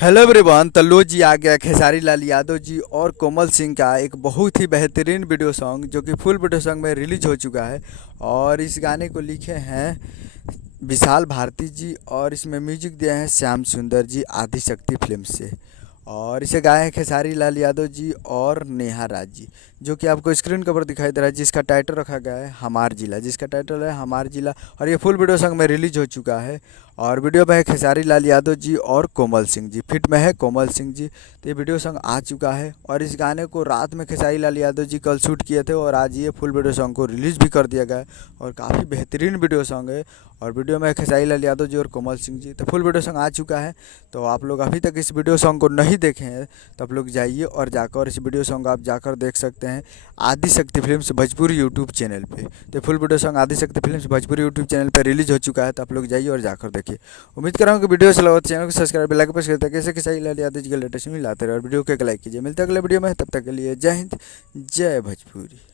Hello everyone. तो लो जी आ गया खेसारी लाल यादव जी और कोमल सिंह का एक बहुत ही बेहतरीन वीडियो सॉन्ग जो कि फुल वीडियो सॉन्ग में रिलीज हो चुका है। और इस गाने को लिखे हैं विशाल भारती जी और इसमें म्यूजिक दिया है श्याम सुंदर जी आदि शक्ति फिल्म से। और इसे गाए हैं खेसारी लाल यादव जी और नेहा राज जी, जो कि आपको स्क्रीन के ऊपर दिखाई दे रहा है, जिसका टाइटल रखा गया है हमार जिला, जिसका टाइटल है हमार जिला। और ये फुल वीडियो सॉन्ग में रिलीज हो चुका है। और वीडियो में है खेसारी लाल यादव जी और कोमल सिंह जी, फिट में है कोमल सिंह जी। तो ये वीडियो सॉन्ग आ चुका है और इस गाने को रात में खेसारी लाल यादव जी कल शूट किए थे और आज ये फुल वीडियो सॉन्ग को रिलीज़ भी कर दिया गया है। और काफ़ी बेहतरीन वीडियो सॉन्ग है। और वीडियो में है खेसारी लाल यादव जी और कोमल सिंह जी। तो फुल वीडियो सॉन्ग आ चुका है। तो आप लोग अभी तक इस वीडियो सॉन्ग को नहीं देखे हैं तो आप लोग जाइए और जाकर इस वीडियो सॉन्ग आप जाकर देख सकते हैं आदि शक्ति फिल्म्स भोजपुरी यूट्यूब चैनल पे। तो फुल वीडियो सॉन्ग आदि शक्ति फिल्म्स भोजपुरी यूट्यूब चैनल पे रिलीज हो चुका है। तो आप लोग जाइए और जाकर देखिए। उम्मीद कर रहा हूँ कि वीडियो अच्छा लगा तो चैनल को सब्सक्राइब बेल आइकन प्रेस करते हैं कैसे खेसारी लाल यादव जी के लेटेस्ट मिलाते रहे और वीडियो को एक लाइक कीजिए। मिलते हैं अगले वीडियो में, तब तक के लिए जय हिंद जय भोजपुरी।